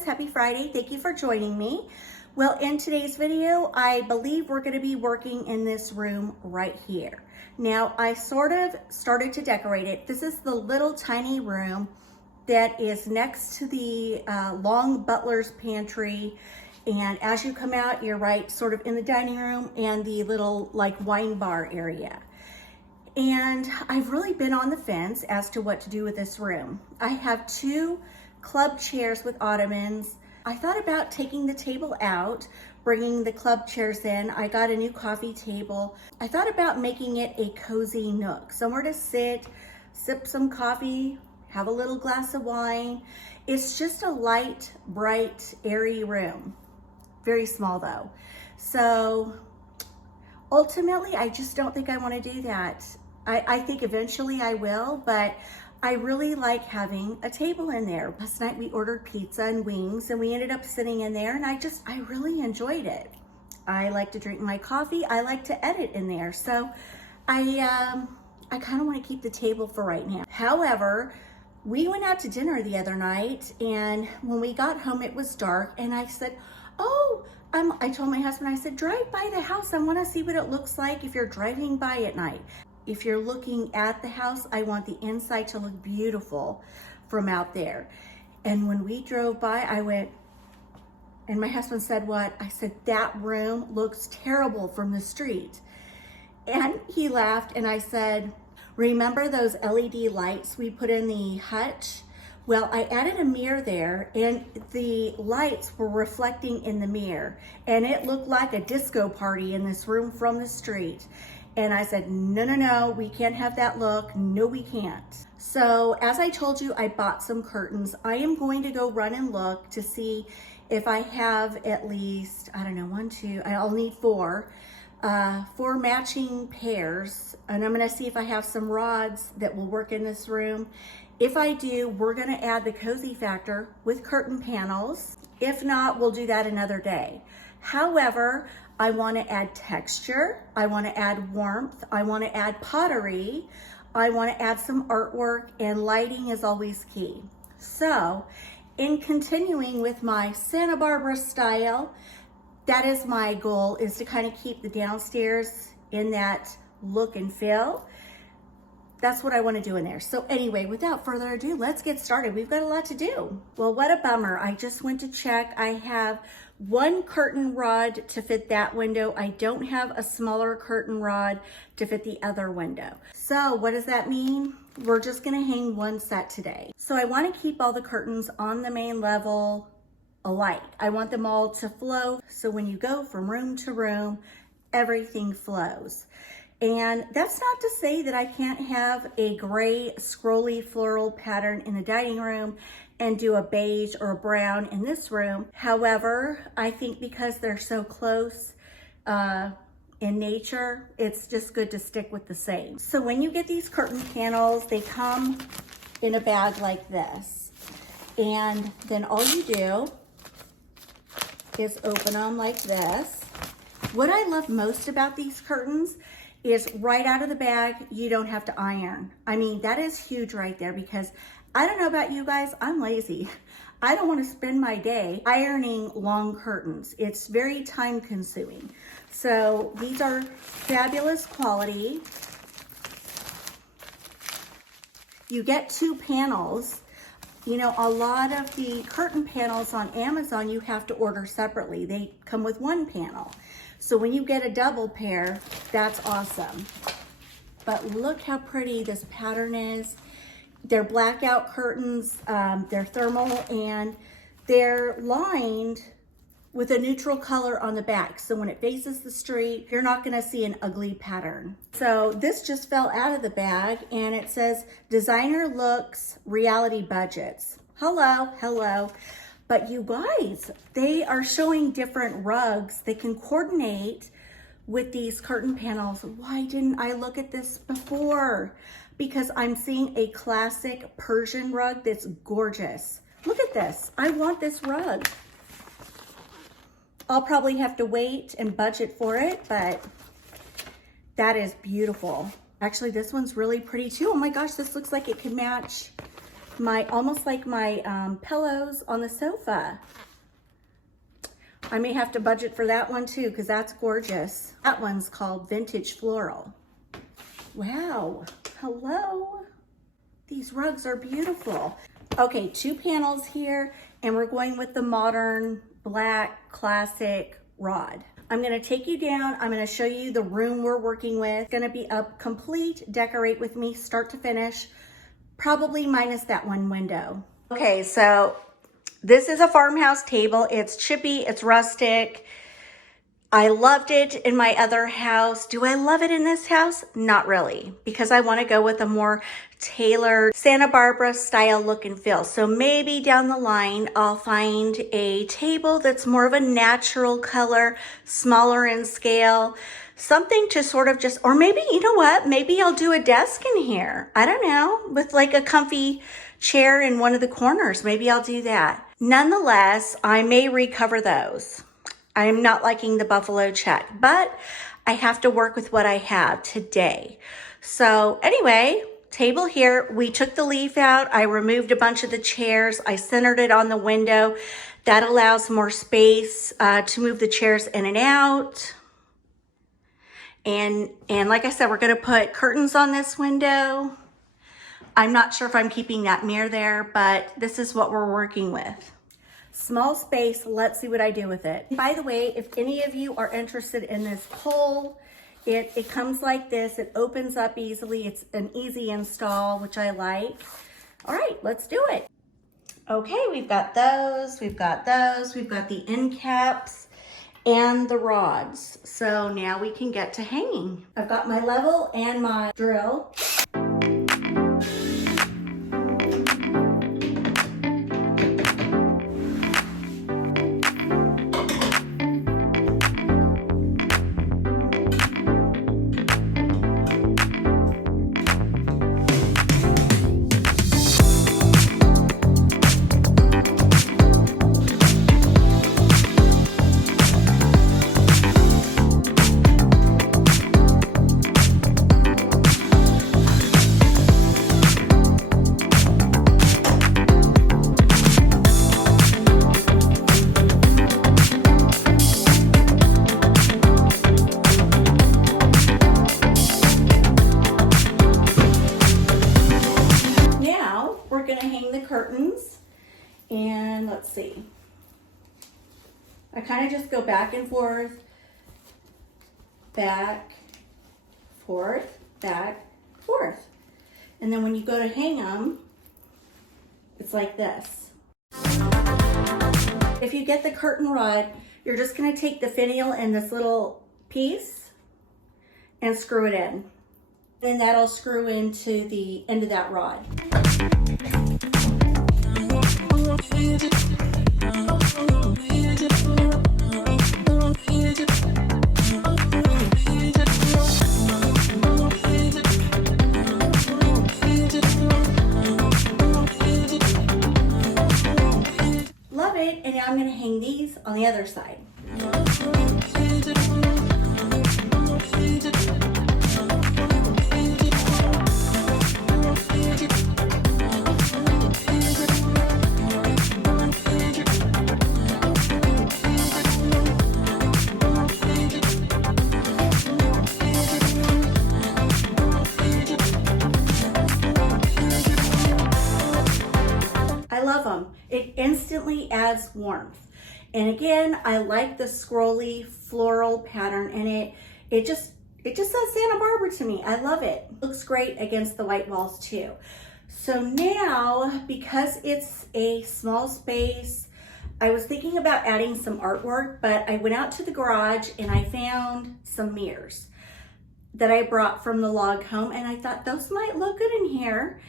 friends, happy Friday. Thank you for joining me. Well, in today's video, I believe we're going to be working in this room right here. Now, I sort of started to decorate it. This is the little tiny room that is next to the long butler's pantry. And as you come out, you're right sort of in the dining room and the little like wine bar area. And I've really been on the fence as to what to do with this room. I have two club chairs with ottomans. I thought about taking the table out, bringing the club chairs in. I got a new coffee table. I thought about making it a cozy nook, somewhere to sit, sip some coffee, have a little glass of wine. It's just a light, bright, airy room. Very small though. So ultimately, I just don't think I want to do that. I think eventually I will, but I really like having a table in there. Last night we ordered pizza and wings and we ended up sitting in there and I really enjoyed it. I like to drink my coffee. I like to edit in there. So I kind of want to keep the table for right now. However, we went out to dinner the other night and when we got home, it was dark and I said, I told my husband, I said, drive by the house. I want to see what it looks like if you're driving by at night. If you're looking at the house, I want the inside to look beautiful from out there. And when we drove by, I went, and my husband said, what? I said, that room looks terrible from the street. And he laughed and I said, remember those LED lights we put in the hutch? Well, I added a mirror there and the lights were reflecting in the mirror and it looked like a disco party in this room from the street. And I said, no, we can't have that look. No, we can't. So as I told you, I bought some curtains. I am going to go run and look to see if I have at least, I don't know, one, two, I'll need four matching pairs. And I'm gonna see if I have some rods that will work in this room. If I do, we're gonna add the cozy factor with curtain panels. If not, we'll do that another day. However, I wanna add texture, I wanna add warmth, I wanna add pottery, I wanna add some artwork, and lighting is always key. So, in continuing with my Santa Barbara style, that is my goal, is to kind of keep the downstairs in that look and feel. That's what I want to do in there. So anyway, without further ado, let's get started. We've got a lot to do. Well, what a bummer. I just went to check. I have one curtain rod to fit that window. I don't have a smaller curtain rod to fit the other window. So what does that mean? We're just going to hang one set today. So I want to keep all the curtains on the main level alike. I want them all to flow. So when you go from room to room, everything flows. And that's not to say that I can't have a gray scrolly floral pattern in the dining room and do a beige or a brown in this room. However, I think because they're so close in nature, it's just good to stick with the same. So when you get these curtain panels, they come in a bag like this. And then all you do is open them like this. What I love most about these curtains is right out of the bag, you don't have to iron. I mean, that is huge right there because I don't know about you guys, I'm lazy. I don't want to spend my day ironing long curtains. It's very time consuming. So these are fabulous quality. You get two panels. You know, a lot of the curtain panels on Amazon, you have to order separately. They come with one panel. So when you get a double pair, that's awesome. But look how pretty this pattern is. They're blackout curtains, they're thermal, and they're lined with a neutral color on the back. So when it faces the street, you're not gonna see an ugly pattern. So this just fell out of the bag and it says, designer looks, reality budgets. Hello. But you guys, they are showing different rugs. They can coordinate with these curtain panels. Why didn't I look at this before? Because I'm seeing a classic Persian rug that's gorgeous. Look at this. I want this rug. I'll probably have to wait and budget for it, but that is beautiful. Actually, this one's really pretty too. Oh my gosh, this looks like it could match almost like my pillows on the sofa. I may have to budget for that one too, because that's gorgeous. That one's called Vintage Floral. Wow, hello. These rugs are beautiful. Okay, 2 panels here, and we're going with the modern black classic rod. I'm gonna take you down. I'm gonna show you the room we're working with. It's gonna be a complete decorate with me, start to finish, probably minus that one window. Okay, so this is a farmhouse table. It's chippy, it's rustic. I loved it in my other house. Do I love it in this house? Not really, because I want to go with a more tailored Santa Barbara style look and feel. So maybe down the line, I'll find a table that's more of a natural color, smaller in scale, something to sort of just, or maybe, you know what? Maybe I'll do a desk in here. I don't know, with like a comfy chair in one of the corners. Maybe I'll do that. Nonetheless, I may recover those. I'm not liking the buffalo check, but I have to work with what I have today. So anyway, table here, we took the leaf out. I removed a bunch of the chairs. I centered it on the window. That allows more space to move the chairs in and out. And like I said, we're gonna put curtains on this window. I'm not sure if I'm keeping that mirror there, but this is what we're working with. Small space, let's see what I do with it. By the way, if any of you are interested in this pole, it comes like this. It opens up easily. It's an easy install, which I like. All right, let's do it. Okay, we've got those, we've got those, we've got the end caps and the rods. So now we can get to hanging. I've got my level and my drill. Curtains, and let's see, I kind of just go back and forth, back, forth, back, forth, and then when you go to hang them, it's like this. If you get the curtain rod, you're just going to take the finial and this little piece and screw it in, and that'll screw into the end of that rod. Love it, and now I'm going to hang these on the other side. It instantly adds warmth. And again, I like the scrolly floral pattern in it. It just says Santa Barbara to me. I love it. Looks great against the white walls too. So now, because it's a small space, I was thinking about adding some artwork, but I went out to the garage and I found some mirrors that I brought from the log home, and I thought those might look good in here.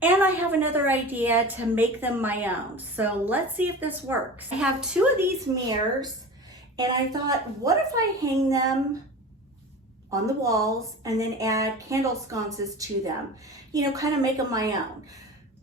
And I have another idea to make them my own. So let's see if this works. I have 2 of these mirrors, and I thought, what if I hang them on the walls and then add candle sconces to them? You know, kind of make them my own.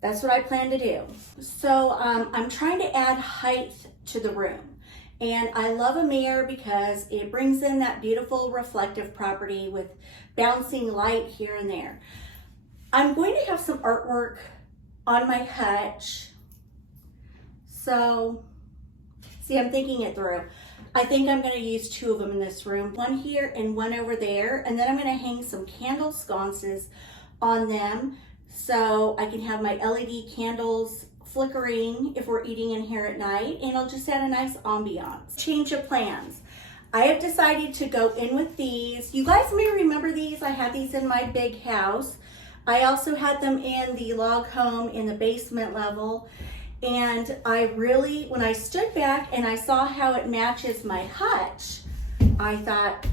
That's what I plan to do. So I'm trying to add height to the room. And I love a mirror because it brings in that beautiful reflective property with bouncing light here and there. I'm going to have some artwork on my hutch. So, see, I'm thinking it through. I think I'm going to use 2 of them in this room, one here and one over there. And then I'm going to hang some candle sconces on them so I can have my LED candles flickering if we're eating in here at night, and it'll just add a nice ambiance. Change of plans. I have decided to go in with these. You guys may remember these. I had these in my big house. I also had them in the log home in the basement level. And I really, when I stood back and I saw how it matches my hutch, I thought,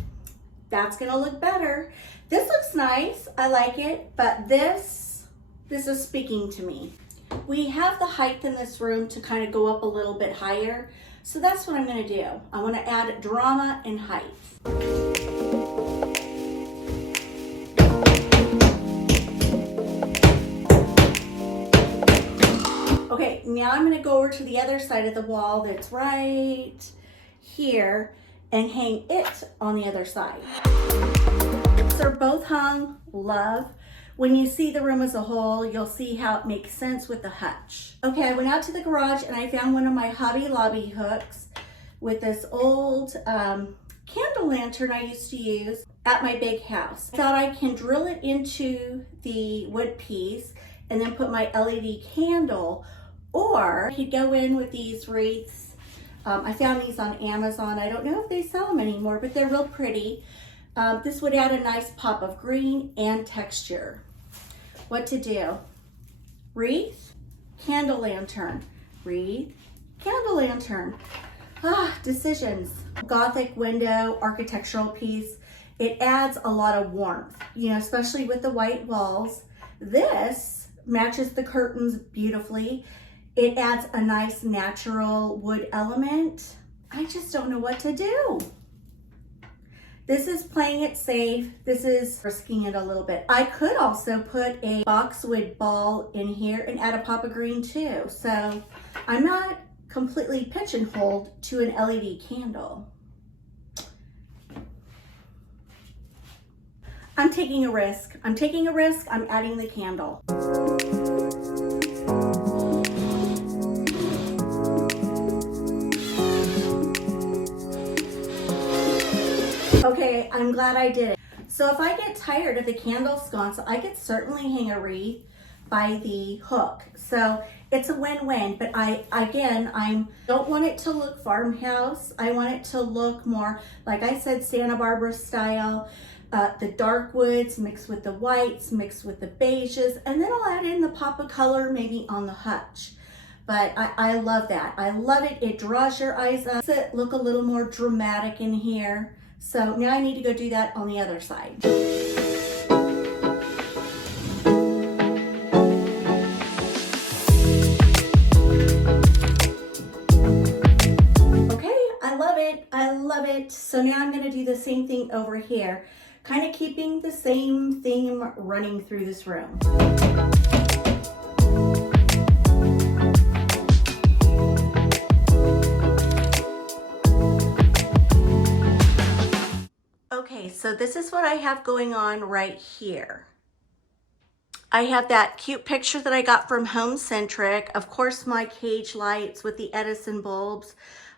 that's gonna look better. This looks nice, I like it, but this is speaking to me. We have the height in this room to kind of go up a little bit higher. So that's what I'm gonna do. I wanna add drama and height. Okay, now I'm gonna go over to the other side of the wall that's right here and hang it on the other side. So they're both hung, love. When you see the room as a whole, you'll see how it makes sense with the hutch. Okay, I went out to the garage and I found one of my Hobby Lobby hooks with this old candle lantern I used to use at my big house. I thought I can drill it into the wood piece and then put my LED candle, or I could go in with these wreaths. I found these on Amazon. I don't know if they sell them anymore, but they're real pretty. This would add a nice pop of green and texture. What to do? Wreath, candle lantern, wreath, candle lantern. Decisions. Gothic window, architectural piece. It adds a lot of warmth, you know, especially with the white walls. This matches the curtains beautifully. It adds a nice natural wood element. I just don't know what to do. This is playing it safe. This is risking it a little bit. I could also put a boxwood ball in here and add a pop of green too. So I'm not completely pigeonholed to an LED candle. I'm taking a risk. I'm taking a risk. I'm adding the candle. Okay, I'm glad I did it. So if I get tired of the candle sconce, I could certainly hang a wreath by the hook. So it's a win-win, but I don't want it to look farmhouse. I want it to look more, like I said, Santa Barbara style. The dark woods mixed with the whites, mixed with the beiges, and then I'll add in the pop of color maybe on the hutch. But I love that. I love it. It draws your eyes up. Makes it look a little more dramatic in here. So now I need to go do that on the other side. Okay, I love it. I love it. So now I'm going to do the same thing over here, kind of keeping the same theme running through this room. Okay, so this is what I have going on right here. I have that cute picture that I got from Home Centric. Of course, my cage lights with the Edison bulbs.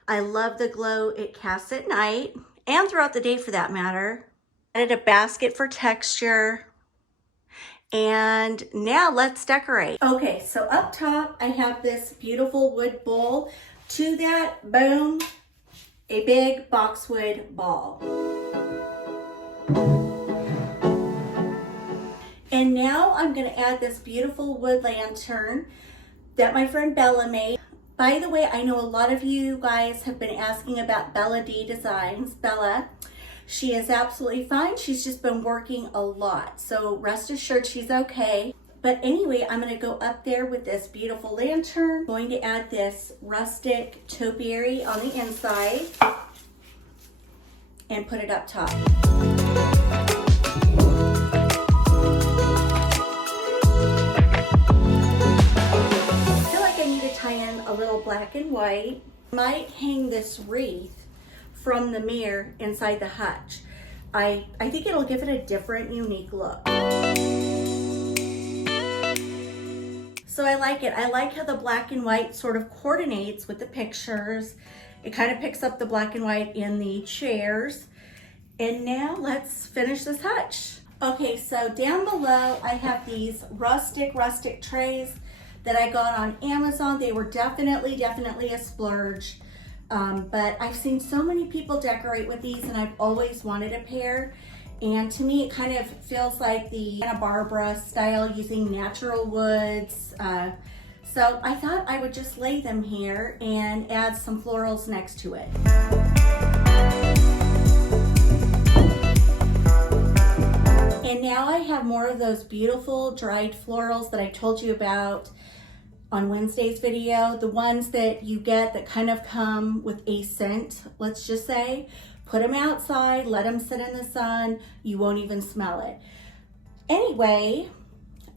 I love the glow it casts at night and throughout the day for that matter. Added a basket for texture. And now let's decorate. Okay, so up top, I have this beautiful wood bowl. To that, boom, a big boxwood ball. And now I'm going to add this beautiful wood lantern that my friend Bella made. By the way, I know a lot of you guys have been asking about Bella D Designs. Bella, she is absolutely fine. She's just been working a lot. So rest assured she's okay. But anyway, I'm going to go up there with this beautiful lantern. I'm going to add this rustic topiary on the inside and put it up top. A little black and white. I might hang this wreath from the mirror inside the hutch. I think it'll give it a different, unique look. So So I like it. I like how the black and white sort of coordinates with the pictures. It kind of picks up the black and white in the chairs. And now let's finish this hutch. Okay, so down below I have these rustic trays that I got on Amazon. They were definitely a splurge. But I've seen so many people decorate with these, and I've always wanted a pair. And to me, it kind of feels like the Santa Barbara style, using natural woods. So I thought I would just lay them here and add some florals next to it. And now I have more of those beautiful dried florals that I told you about on Wednesday's video. The ones that you get that kind of come with a scent, let's just say. Put them outside, let them sit in the sun, you won't even smell it. Anyway,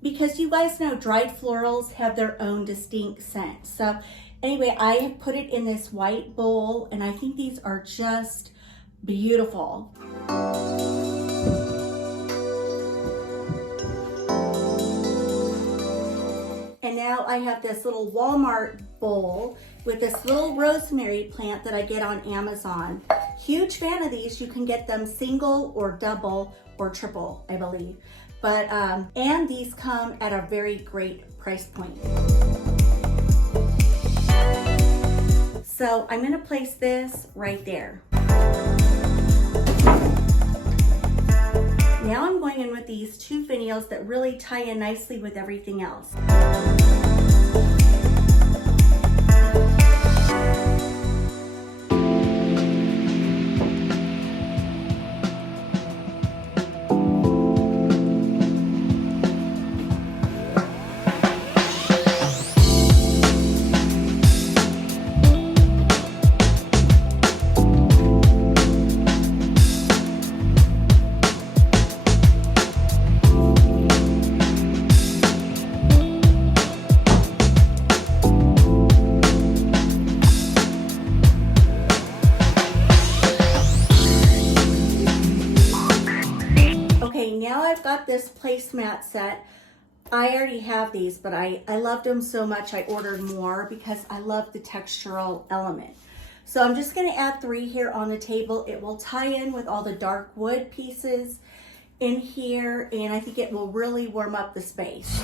because you guys know dried florals have their own distinct scent. So anyway, I have put it in this white bowl, and I think these are just beautiful. And now I have this little Walmart bowl with this little rosemary plant that I get on Amazon. Huge fan of these. You can get them single or double or triple, I believe. But, and these come at a very great price point. So I'm gonna place this right there. Now I'm going in with these two finials that really tie in nicely with everything else. Now I've got this placemat set. I already have these, but I loved them so much I ordered more because I love the textural element. So I'm just going to add 3 here on the table. It will tie in with all the dark wood pieces in here, and I think it will really warm up the space.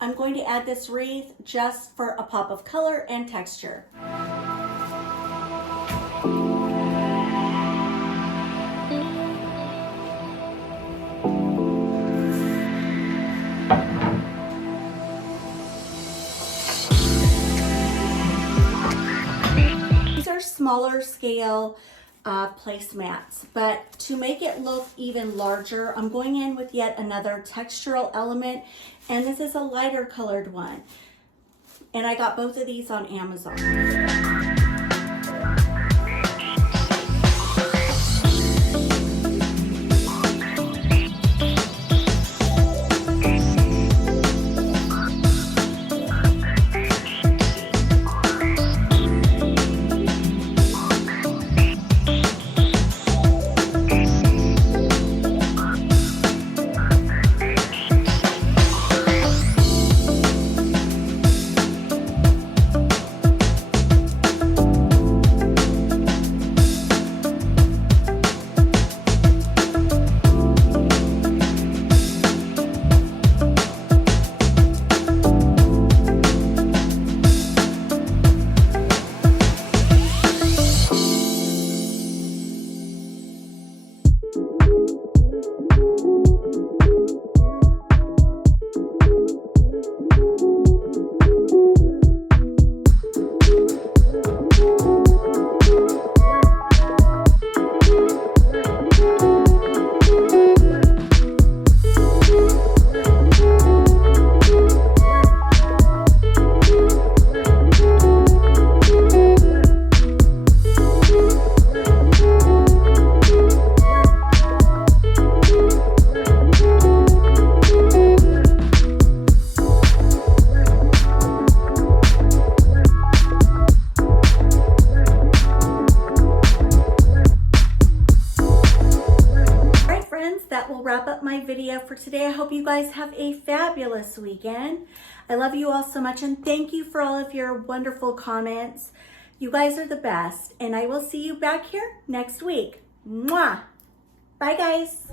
I'm going to add this wreath just for a pop of color and texture. Smaller scale placemats, but to make it look even larger, I'm going in with yet another textural element, and this is a lighter colored one, and I got both of these on Amazon. friends, that will wrap up my video for today. I hope you guys have a fabulous weekend. I love you all so much, and thank you for all of your wonderful comments. You guys are the best, and I will see you back here next week. Mwah! Bye, guys.